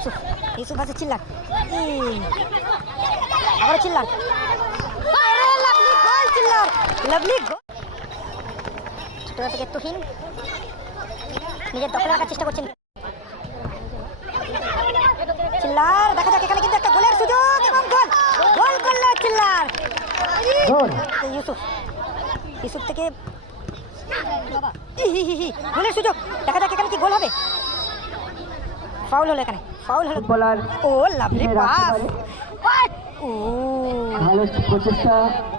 ইউসুফ ইউসুফ আছে চিল্লার আবার চিল্লার লাভলি চিল্লার থেকে তুহিন নিজের দখলে রাখার চেষ্টা করছেন। চিল্লার দেখা যাক এখানে কিন্তু একটা গোলের সুযোগ এবং গোল। গোল করল চিল্লার। গোল। ইউসুফ। ইউসুফ থেকে গোলের সুযোগ। দেখা যাক এখানে কি গোল হবে। ফাউল হলো এখানে। ফাউল হলো ফুটবলার ও লাভলি পাস ও। ভালো প্রচেষ্টা।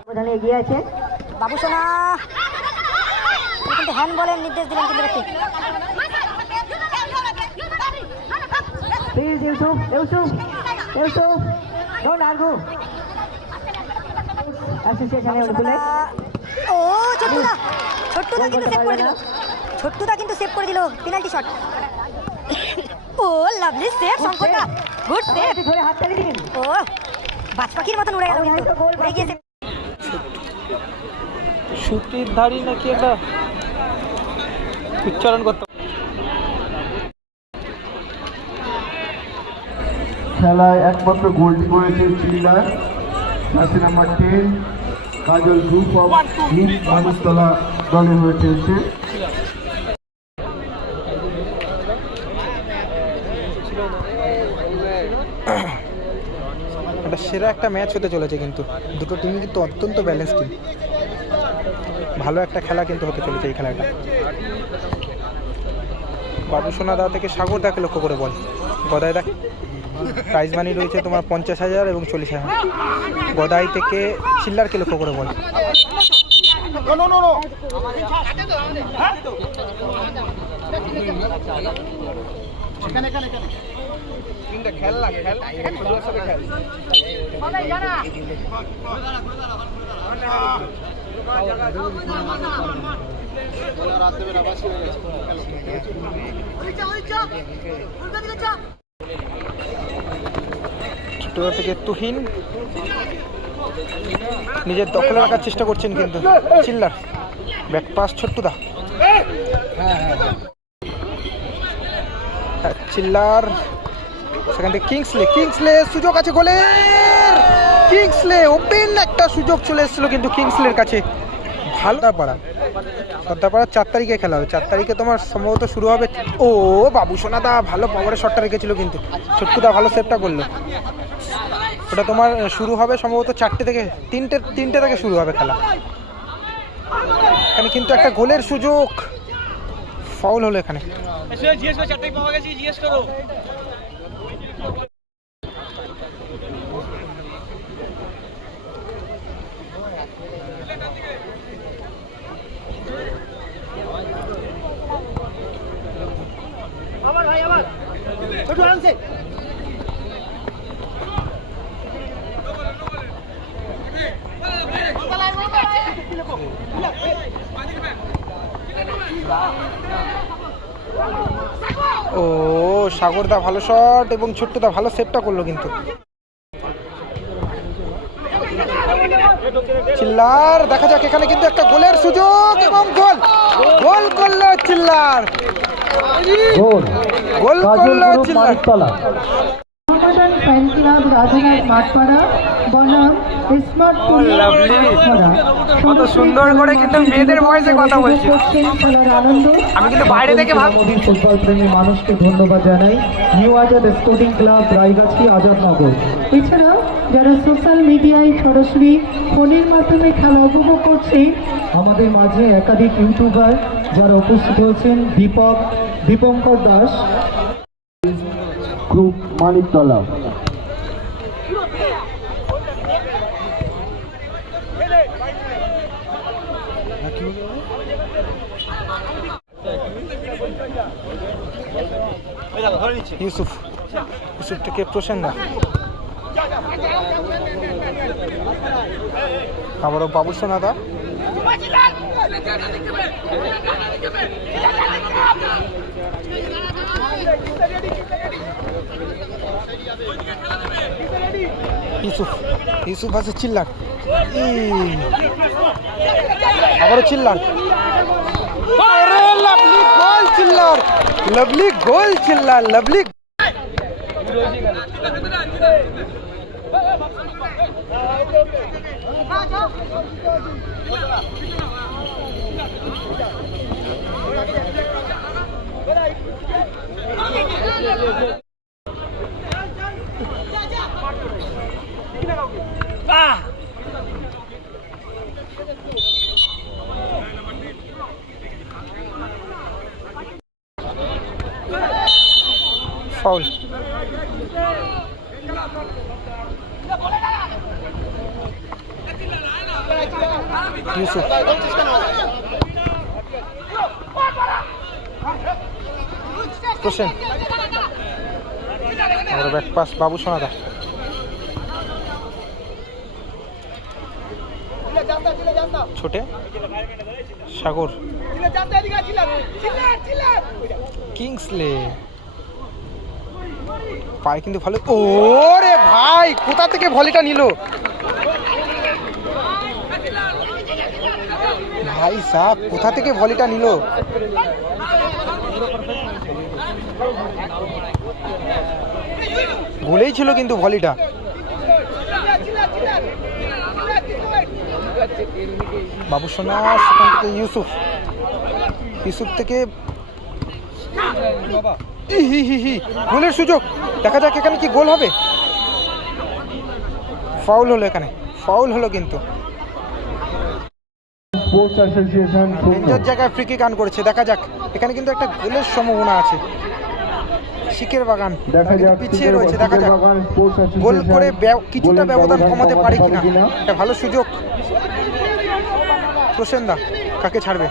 প্রধানে এগিয়ে আছে। বাবু সোনা। কিন্তু হ্যান্ড বলের নির্দেশ দিলেন কিন্তু referee. Please Yusuf Yusuf Yusuf don't argue অ্যাসোসিয়েশনে অনুকূলে ও ছোট্টুদা। ছোট্টুদা কিন্তু সেভ করে দিল। ছোট্টুদা কিন্তু সেভ করে দিল। Penalty shot oh lovely save শঙ্করদা গুড সেভ ধরে হাত তালি দিন ও বাজ পাখির মতন উড়ে গেল কিন্তু। উড়ে গিয়েছে। সুতির ধারি নাকি একটা উচ্চারণ করতে খেলায় একমাত্র গোলটি করেছে Chilla jersey number ten Kajal group of Manushtala দলের হয়ে খেলছে। সেরা একটা ম্যাচ হতে চলেছে কিন্তু। দুটো টিম কিন্তু অত্যন্ত ব্যালেন্স টিম ভালো একটা খেলা কিন্তু হতে চলেছে এই খেলাটা। বাবু সোনাদা থেকে সাগর দাকে লক্ষ্য করে বল। গদাই দা প্রাইজ মানি রয়েছে তোমার পঞ্চাশ হাজার এবং চল্লিশ হাজার। গদাই থেকে চিল্লারকে লক্ষ্য করে বল। ছোটরা থেকে তুহিন। নিজের দখলে রাখার চেষ্টা করছেন কিন্তু। চিল্লার। ব্যাক পাস ছোট্টুদা। হ্যাঁ, চিল্লার। সেখান থেকে কিংসলে কিংসলে সুযোগ আছে গোলের। কিংসলে ওপেন একটা সুযোগ চলে এসেছিল কিন্তু কিংসলের কাছে। ভালো পাড়া সর্দারপাড়া চার তারিখে খেলা হবে। চার তারিখে তোমার সম্ভবত শুরু হবে। ও, বাবু সোনাদা ভালো পাওয়ারের শটটা রেখেছিল কিন্তু। ছোট্টুদা ভালো সেভটা করল। ওটা তোমার শুরু হবে সম্ভবত চারটে থেকে, তিনটে তিনটে থেকে শুরু হবে খেলা। এখানে কিন্তু একটা গোলের সুযোগ। ফাউল হলো এখানে। ও সাগরদা ভালো শট এবং ছোট্টদা ভালো সেভটা করল কিন্তু। চিল্লার দেখা যাক এখানে কিন্তু একটা গোলের সুযোগ এবং গোল। গোল করল চিল্লার। গোল। করল চিল্লার। ফ্যান ক্লাব রাধানাথ মাঠপাড়া বনাম স্মার্ট কত সুন্দর করে কিন্তু মেয়েদের ভয়েসে কথা বলছে। খেলার আনন্দ। আমি কিন্তু বাইরে থেকে ভাব মোদীর ফুটবল প্রেমী মানুষকে ধন্যবাদ জানাই। New Azad sporting club Raigachhi Azadnagar. এছাড়াও যারা সোশ্যাল মিডিয়ায় সরাসরি ফোনের মাধ্যমে খেলা উপভোগ করছে আমাদের মাঝে একাধিক ইউটিউবার যারা উপস্থিত হয়েছেন দীপক দীপঙ্কর দাস। গ্রুপ মানিকতলা। ইউসুফ ইউসুফ থেকে প্রসেনদা আবারও বাবু সোনাদা ইউসুফ ইউসুফ আছে চিল্লার। আবারও Chillar. Lovely goal Chillar. Lovely goal Chillar lovely foul Yusuf Prasen আর ব্যাক পাস বাবু সোনাদা ছোটে সাগর কিংসলে পায়ে কিন্তু ভালো। ও রে ভাই, কোথা থেকে ভলিটা নিল? ভাই সাহ কোথা থেকে ভলিটা নিল? ভুলেই ছিল কিন্তু ভলিটা। বাবু সোনা, সেখান থেকে ইউসুফ। ইউসুফ থেকে ই হি হি হি। গোলের সুযোগ। দেখা যাক এখানে কি গোল হবে। ফাউল হলো এখানে। ফাউল হলো কিন্তু। স্পোর্টস জায়গায় ফ্রি কিক আন করেছে। দেখা যাক। এখানে কিন্তু একটা গোলের সম্ভাবনা আছে। শিখের বাগান। পিছিয়ে রয়েছে। দেখা যাক। গোল করে কিছুটা ব্যবধান কমাতে পারে কিনা? একটা ভালো সুযোগ। প্রসেনদা কাকে ছাড়বে?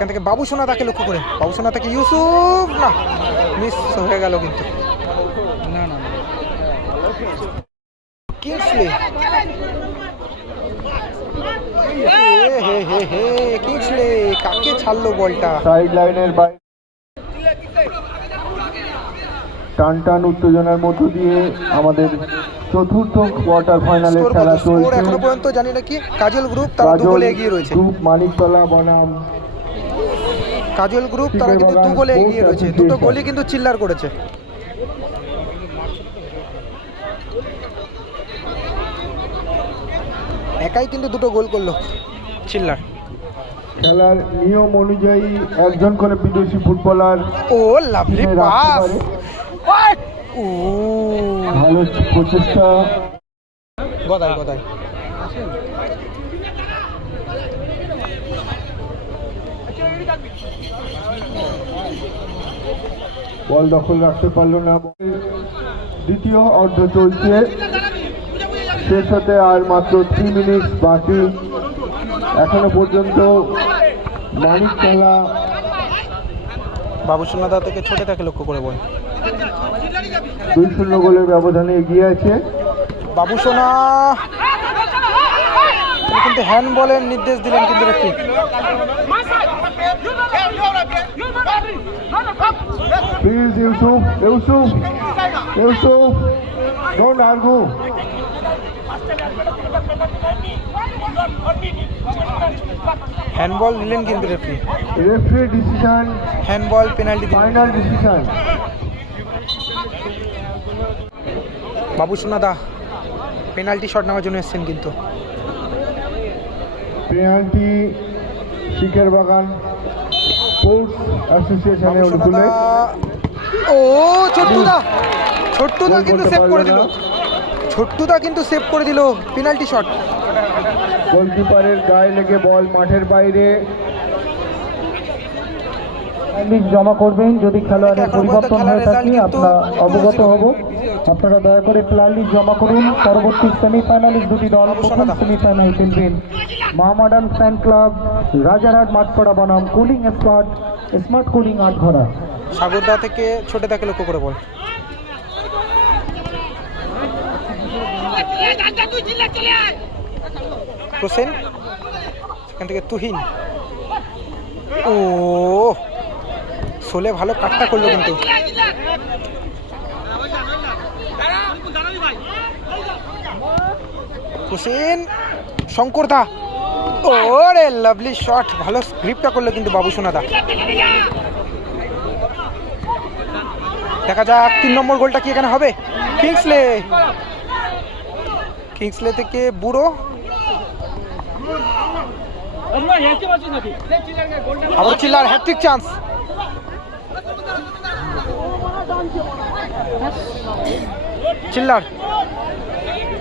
এখান থেকে বাবু সোনা তাকে লক্ষ্য করে। বাবু সোনা তাকে ইউসুফ না মিস হয়ে গেল কিন্তু। না না কিংসলে। হে হে হে হে কিংসলে কাকে ছাড়লো বলটা? সাইড লাইনের বাইরে। টান টান উত্তেজনার মধ্য দিয়ে আমাদের চতুর্থ কোয়ার্টার ফাইনালের খেলা চলছে। এখনও পর্যন্ত জানি না কি। কাজল গ্রুপ তারা দু গোলে এগিয়ে রয়েছে। গ্রুপ মানিকতলা বনাম। কাজল গ্রুপ তারা কিন্তু দু গোলে এগিয়ে রয়েছে। দুটো গোলই কিন্তু চিল্লার করেছে। একাই কিন্তু দুটো গোল করল। চিল্লার। খেলার নিয়ম অনুযায়ী একজন করে বিদেশি ফুটবলার ও লাভলি পাস। ও। ভালো প্রচেষ্টা। গদাই গদাই। বল দখল রাখতে পারল না। দ্বিতীয় অর্ধ চলছে। শেষ হতে আর মাত্র থ্রি মিনিট বাকি। এখনও পর্যন্ত মানিক খেলা বাবু সোনাদা থেকে ছোটে তাকে লক্ষ্য করে বল। দুই শূন্য গোলের ব্যবধানে এগিয়ে আছে। বাবু সোনা কিন্তু হ্যান্ড বলের নির্দেশ দিলেন কিন্তু রেফারি। ডোন্ট আর্গু হ্যান্ডবল দিলেন কিন্তু referee referee decision handball penalty final decision Babu সোনাদা পেনাল্টি শট নেওয়ার জন্য এসেছেন কিন্তু। পেনাল্টি শিখের বাগান। স্পোর্টস অ্যাসোসিয়েশনের অনুকূলে ও ছোট্টুদা। ছোট্টুদা কিন্তু সেভ করে দিল। ছোট্টুদা কিন্তু সেভ করে দিল। পেনাল্টি শট গোলকিপারের গায়ে লেগে বল মাঠের বাইরে। জমা করবেন। যদি খেলোয়াড়ের পরিবর্তন হয়ে থাকে আমরা অবগত হব। আপনারা দয়া করে প্লেয়ার লিগ জমা করুন। পরবর্তী সেমিফাইনালিস্ট দুটি দল প্রথম। সেমিফাইনাল খেলবেন। মহামাডান ফ্যান ক্লাব রাজারহাট মাঠপাড়া বনাম cooling smart smart cooling Atghara সাগরদা থেকে ছোটে তাকে লক্ষ্য করে বল। হোসেন সেখান থেকে তুহিন। ও সোলে ভালো কাটটা করল কিন্তু। হোসেন, শঙ্কর দা। ওরে লাভলি শট ভালো গ্রিপটা করল কিন্তু বাবু সোনাদা দেখা যাক, তিন নম্বর গোলটা কি এখানে হবে? কিংসলে কিংসলে থেকে বুড়ো। আবার চিল্লার হ্যাট্রিক চান্স চিল্লার।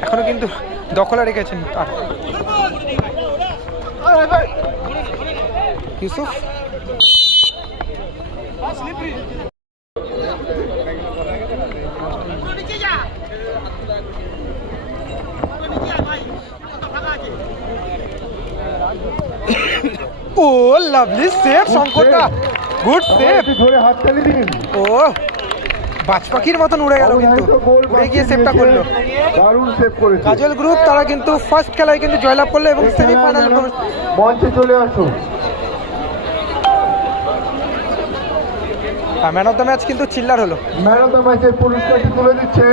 এখনও কিন্তু দখলে রেখেছেন তার। ইউসুফ? ও লাভলি সেভ শঙ্করদা গুড সেভ ধরে হাততালি দিন। ও। বাজ পাখির মতন উড়ে গেল কিন্তু। উড়ে গিয়ে সেভটা করল। দারুণ সেভ করেছে। কাজল গ্রুপ তারা কিন্তু ফার্স্ট খেলায় কিন্তু জয়লাভ করল এবং সেমিফাইনাল মঞ্চে চলে আসো। ম্যান অফ দ্য ম্যাচ কিন্তু চিল্লার হলো। ম্যান অফ দ্য ম্যাচের পুরস্কারটি তুলে দিচ্ছে।